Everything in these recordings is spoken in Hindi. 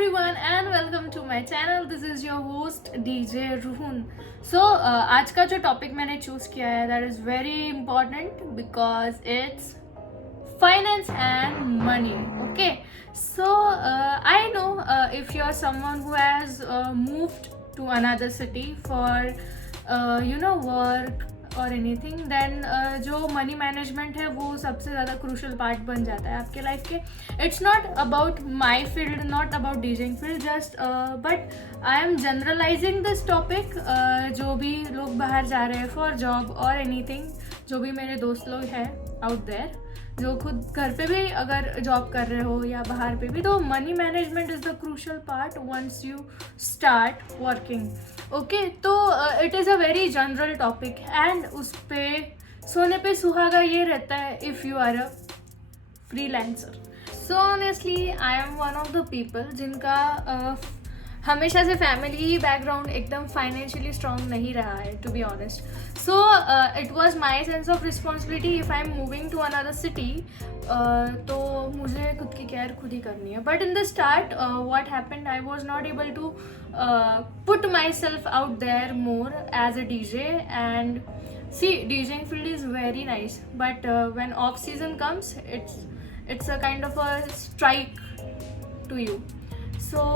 everyone and welcome to my channel. This is your host DJ Ruhun. So आज का जो टॉपिक मैंने चूज किया है that is very important because it's finance and money. Okay, so I know if you're someone who has moved to another city for work और एनीथिंग देन जो मनी मैनेजमेंट है वो सबसे ज़्यादा क्रूशल पार्ट बन जाता है आपके लाइफ के. It's not about my field, not about DJing field, just but I am generalizing this topic. जो भी लोग बाहर जा रहे हैं फॉर जॉब और एनीथिंग, जो भी मेरे दोस्त लोग हैं आउट देयर जो खुद घर पे भी अगर जॉब कर रहे हो या बाहर पे भी, तो money management is the crucial part once you start working. Okay, तो it is a very general topic and उस पर सोने पे सुहागा ये रहता है if you are a freelancer. So honestly I am one of the people जिनका हमेशा से फैमिली बैकग्राउंड एकदम फाइनेंशियली स्ट्रॉन्ग नहीं रहा है, to be honest. So it was my sense of responsibility if I am moving to another city, तो मुझे खुद की केयर खुद ही करनी है. But in the start what happened, I was not able to put myself out there more as a DJ. And see, DJing field is very nice, but when off season comes, it's a kind of a strike to you. So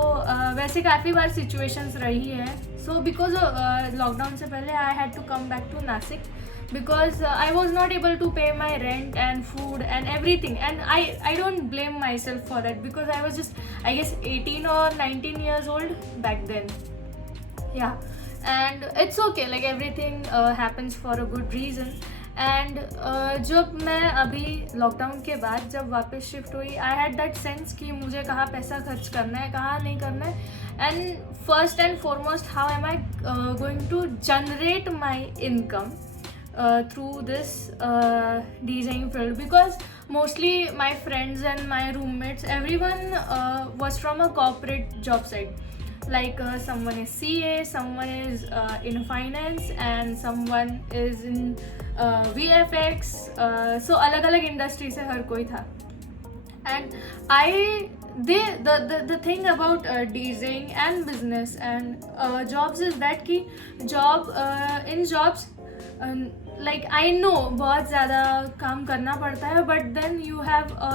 वैसे काफ़ी बार situations रही है. So because lockdown से पहले I had to come back to Nasik because I was not able to pay my rent and food and everything, and I don't blame myself for that because I was just, I guess, 18 or 19 years old back then. Yeah, and it's okay, like everything happens for a good reason. And जब मैं अभी लॉकडाउन के बाद जब वापस शिफ्ट हुई, आई हैड दैट सेंस कि मुझे कहाँ पैसा खर्च करना है, कहाँ नहीं करना है. And first and foremost, how am I going to generate my income through this DJing field, because mostly my friends and my roommates, everyone was from a corporate job site. Like someone is CA, someone is in finance, and someone is in VFX. So अलग-अलग industry से हर कोई था. And the thing about DJing and business and jobs is that कि job in jobs like I know बहुत ज़्यादा काम करना पड़ता है, but then you have a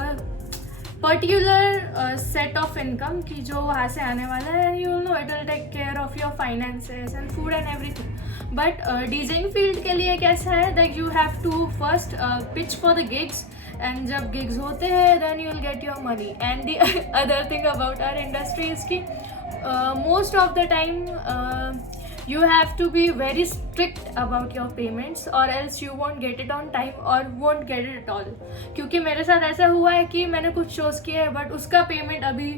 particular set of income कि जो वहाँ से आने वाला है, and you know it will take care of your finances and food and everything. But DJing field के लिए कैसा है that you have to first pitch for the gigs, and जब gigs होते हैं then you will get your money. And the other thing about our industry is कि most of the time you have to be very strict about your payments or else you won't get it on time or won't get it at all. क्योंकि मेरे साथ ऐसा हुआ है कि मैंने कुछ शोज़ किए हैं बट उसका पेमेंट अभी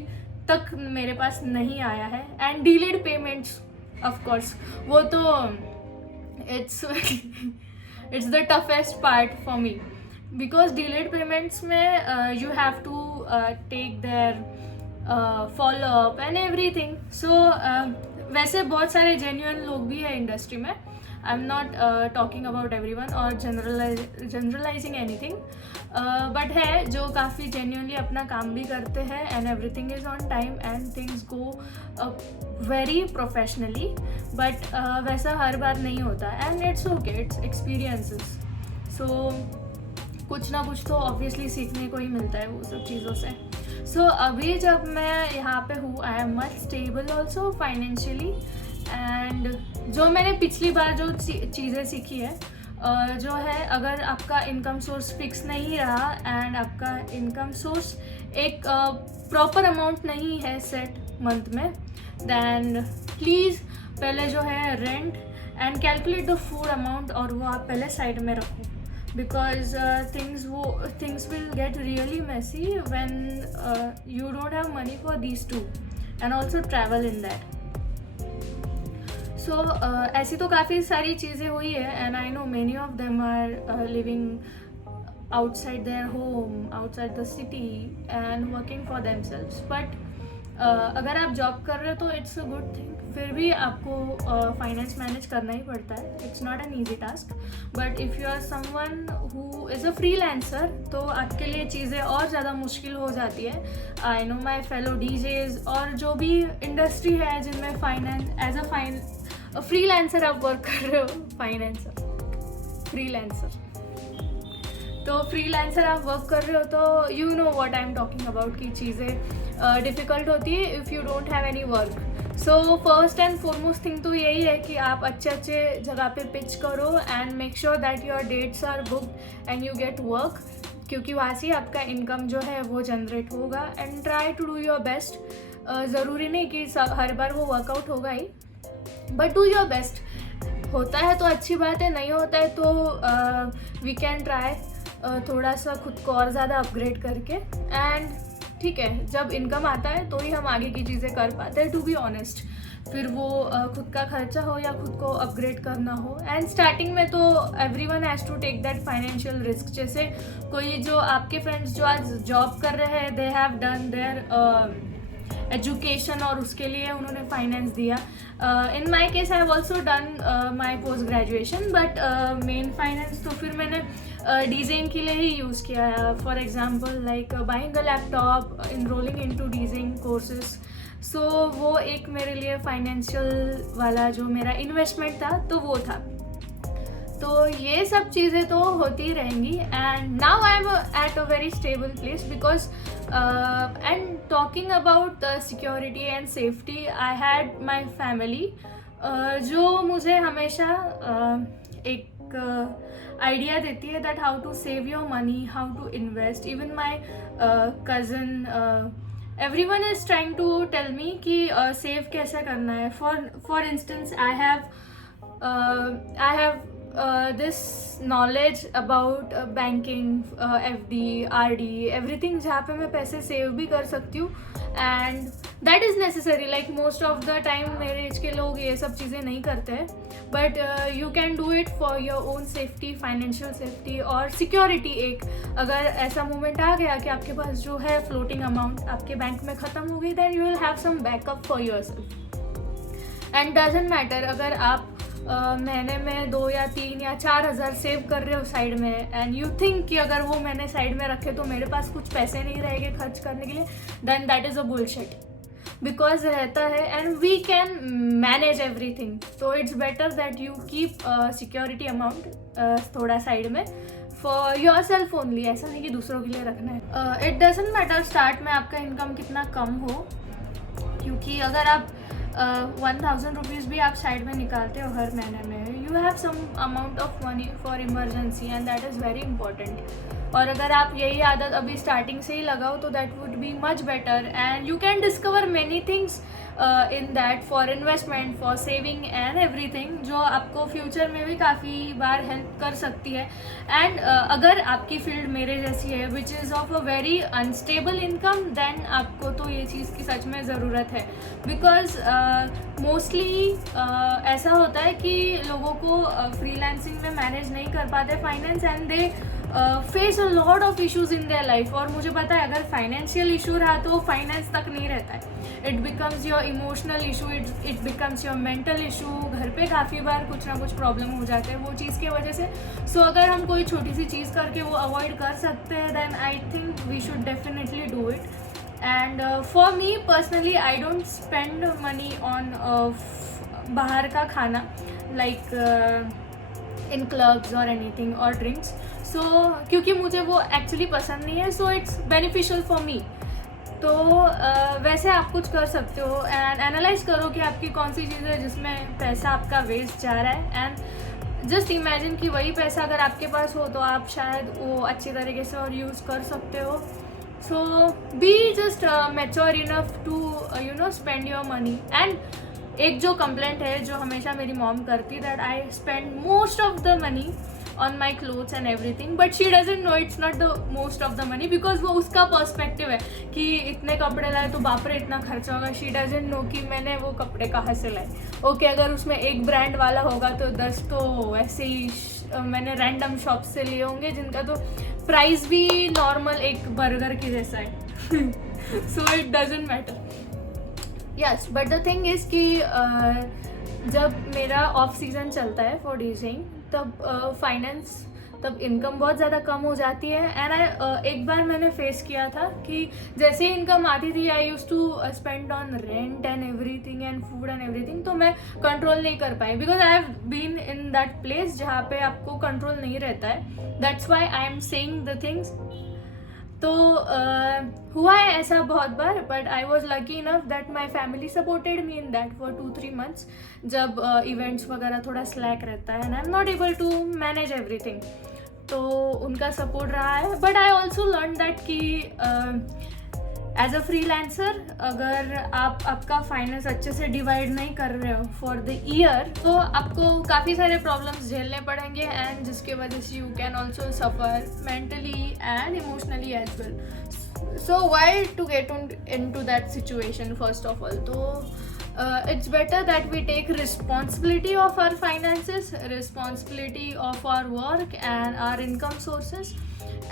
तक मेरे पास नहीं आया है. And delayed payments of course, वो तो it's the toughest part for me because delayed payments में you have to take their follow up and everything. So वैसे बहुत सारे जेन्युइन लोग भी हैं इंडस्ट्री में. I am not talking about everyone और जनरलाइजिंग एनीथिंग, बट है जो काफ़ी जेन्युइनली अपना काम भी करते हैं and everything is on time and things go very professionally. But वैसा हर बार नहीं होता and it's okay, it's experiences. So कुछ ना कुछ तो ऑब्वियसली सीखने को ही मिलता है वो सब चीज़ों से. सो अभी जब मैं यहाँ पे हूँ, I am much stable also financially. And जो मैंने पिछली बार जो चीज़ें सीखी है, जो है, अगर आपका इनकम सोर्स फिक्स नहीं रहा एंड आपका इनकम सोर्स एक प्रॉपर अमाउंट नहीं है सेट मंथ में, देन प्लीज़ पहले जो है rent and calculate the food amount, और वो आप पहले साइड में रखो. Because things will get really messy when you don't have money for these two and also travel in that. So ऐसी तो काफ़ी सारी चीज़ें हुई है and I know many of them are living outside their home, outside the city and working for themselves. But अगर आप जॉब कर रहे हो तो इट्स अ गुड थिंग, फिर भी आपको फाइनेंस मैनेज करना ही पड़ता है. It's not an easy task. But if you are someone who is a freelancer तो आपके लिए चीज़ें और ज़्यादा मुश्किल हो जाती है. आई नो माई फेलो डीजेज और जो भी इंडस्ट्री है जिनमें फाइनेंस एज अ फ्रीलांसर आप वर्क कर रहे हो. फ्रीलांसर तो फ्रीलांसर आप वर्क कर रहे हो तो you know what I am talking about की चीज़ें डिफ़िकल्ट होती है if you don't have any work. So first and foremost thing तो यही है कि आप अच्छे जगह पे पिच करो and make sure that your dates are booked and you get work, क्योंकि वहाँ से आपका इनकम जो है वो जनरेट होगा. And try to do your best. ज़रूरी नहीं कि हर बार वो वर्कआउट होगा ही, बट डू योर बेस्ट. होता है तो अच्छी बात है, नहीं होता है तो वी कैन ट्राई थोड़ा सा खुद को और ज़्यादा अपग्रेड करके. एंड ठीक है, जब इनकम आता है तो ही हम आगे की चीज़ें कर पाते हैं, टू बी ऑनेस्ट. फिर वो खुद का खर्चा हो या खुद को अपग्रेड करना हो. एंड स्टार्टिंग में तो everyone has to take that financial risk. जैसे कोई जो आपके फ्रेंड्स जो आज जॉब कर रहे हैं, they have done their education और उसके लिए उन्होंने फाइनेंस दिया. In my case I have also done my post graduation, but main finance तो फिर मैंने डीजेइंग के लिए ही यूज़ किया है. For example like buying a laptop, enrolling into DJing courses. So वो एक मेरे लिए फाइनेंशियल वाला जो मेरा इन्वेस्टमेंट था तो वो था. तो ये सब चीज़ें तो होती रहेंगी. And now I am at a very stable place because and talking about security and safety, I had my family जो मुझे हमेशा एक आइडिया देती है that how to save your money, how to invest. Even my cousin, everyone is trying to tell me कि सेव कैसे करना है. For instance I have this knowledge about banking, FD, RD, everything जहाँ पे मैं पैसे सेव भी कर सकती हूँ. And that is necessary. Like most of the time मेरे एज के लोग ये सब चीज़ें नहीं करते हैं, but you can do it for your own safety, financial safety और सिक्योरिटी. एक अगर ऐसा मोमेंट आ गया कि आपके पास जो है फ्लोटिंग अमाउंट आपके बैंक में ख़त्म हो गई, then you will have some backup for yourself. And doesn't matter अगर आप महीने में 2 या 3 या 4 हज़ार सेव कर रहे हो साइड में, एंड यू थिंक कि अगर वो मैंने साइड में रखे तो मेरे पास कुछ पैसे नहीं रहेंगे खर्च करने के लिए, then that is a bullshit. Because रहता है and we can manage everything. तो it's better that you keep security amount थोड़ा साइड में फॉर योर सेल्फ ओनली. ऐसा नहीं कि दूसरों के लिए रखना है. इट डजेंट मैटर स्टार्ट में आपका इनकम कितना कम हो, क्योंकि अगर आप 1000 रुपीज़ भी आप साइड में निकालते हो हर महीने में, you have some amount of money for emergency and that is very important. और अगर आप यही आदत अभी स्टार्टिंग से ही लगाओ तो that would be much better. And you can discover many things in that for investment, for saving and everything, जो आपको फ्यूचर में भी काफ़ी बार हेल्प कर सकती है. एंड अगर आपकी फील्ड मेरे जैसी है which is of a very unstable income, then आपको तो ये चीज़ की सच में ज़रूरत है. बिकॉज मोस्टली ऐसा होता है कि लोगों को फ्रीलांसिंग में मैनेज नहीं कर पाते finance, and they face a lot of issues in their life. और मुझे पता है अगर फाइनेंशियल इशू रहा तो फाइनेंस तक नहीं रहता है. It becomes your emotional issue, it becomes your mental issue. घर पे काफ़ी बार कुछ ना कुछ प्रॉब्लम हो जाते हैं वो चीज़ की वजह से. सो अगर हम कोई छोटी सी चीज़ करके वो अवॉइड कर सकते हैं, then I think we should definitely do it. And for me personally I don't spend money on बाहर का खाना, लाइक इन क्लब्स और एनीथिंग और ड्रिंक्स. सो क्योंकि मुझे वो एक्चुअली पसंद नहीं है, so it's beneficial for me. तो वैसे आप कुछ कर सकते हो एंड एनालाइज करो कि आपकी कौन सी चीज़ है जिसमें पैसा आपका वेस्ट जा रहा है. एंड जस्ट इमेजिन कि वही पैसा अगर आपके पास हो तो आप शायद वो अच्छी तरीके से और यूज़ कर सकते हो. So be just mature enough to you know spend your money. And एक जो कंप्लेंट है जो हमेशा मेरी मॉम करती, that I spend most of the money on my clothes and everything, but she doesn't know it's not the most of the money, because वो उसका पर्सपेक्टिव है कि इतने कपड़े लाए तो बाप रे इतना खर्चा होगा. she doesn't know कि मैंने वो कपड़े कहाँ से लाए. ओके, अगर उसमें एक ब्रांड वाला होगा तो 10 तो ऐसे ही मैंने रैंडम शॉप से लिए होंगे जिनका तो प्राइस भी नॉर्मल एक बर्गर की जैसा है. So it doesn't matter. Yes, but the thing is कि जब मेरा ऑफ सीज़न चलता है फॉर डीजेइंग, तब फाइनेंस तब इनकम बहुत ज़्यादा कम हो जाती है. एंड एक बार मैंने फेस किया था कि जैसे ही इनकम आती थी I used to spend on rent and everything and food and everything. तो मैं कंट्रोल नहीं कर पाई because I have been in that place जहाँ पे आपको कंट्रोल नहीं रहता है. That's why I am saying the things. तो हुआ है ऐसा बहुत बार, but I was lucky enough that my family supported me in that for 2-3 months जब इवेंट्स वगैरह थोड़ा स्लैक रहता है and I am not able to manage everything. तो उनका सपोर्ट रहा है. But I also learn that कि एज अ फ्रीलांसर अगर आप आपका फाइनेंस अच्छे से डिवाइड नहीं कर रहे हो फॉर द ईयर, तो आपको काफ़ी सारे प्रॉब्लम्स झेलने पड़ेंगे एंड जिसके वजह से you can also suffer mentally and emotionally as well. So why to get into that situation first of all, तो it's better that we take responsibility of our finances, responsibility of our work and our income sources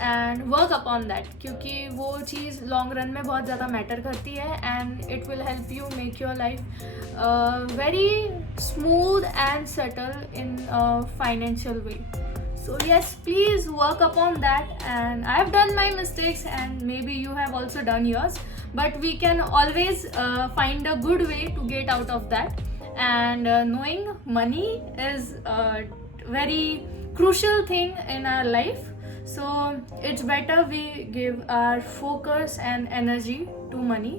and work upon that, क्योंकि वो चीज़ लॉन्ग रन में बहुत ज़्यादा मैटर करती है and it will help you make your life very smooth and settle in a financial way. So yes, please work upon that, and I have done my mistakes and maybe you have also done yours, but we can always find a good way to get out of that. And knowing money is a very crucial thing in our life, so it's better we give our focus and energy to money.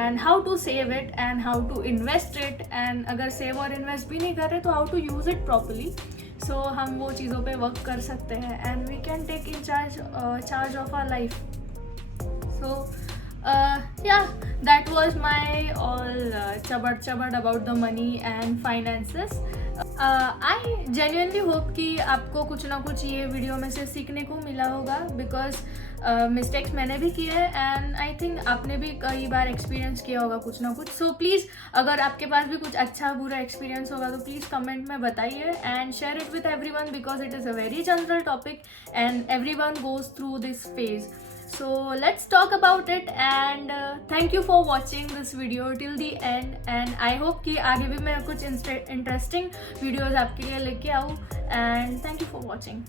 And how to save it and how to invest it, and अगर save और invest भी नहीं कर रहे तो how to use it properly. So हम वो चीज़ों पे वर्क कर सकते हैं and we can take in charge of our life. So yeah, that was my all chabad about the money and finances. I genuinely hope कि आपको कुछ ना कुछ ये वीडियो में से सीखने को मिला होगा, बिकॉज मिस्टेक्स मैंने भी किए हैं एंड आई थिंक आपने भी कई बार एक्सपीरियंस किया होगा कुछ ना कुछ. सो प्लीज़ अगर आपके पास भी कुछ अच्छा बुरा एक्सपीरियंस होगा तो प्लीज़ कमेंट में बताइए and share it with everyone, because it is a very general topic and everyone goes through this phase. So let's talk about it, and thank you for watching this video till the end, and I hope कि आगे भी मैं कुछ interesting videos आपके लिए लेके आऊँ, and thank you for watching.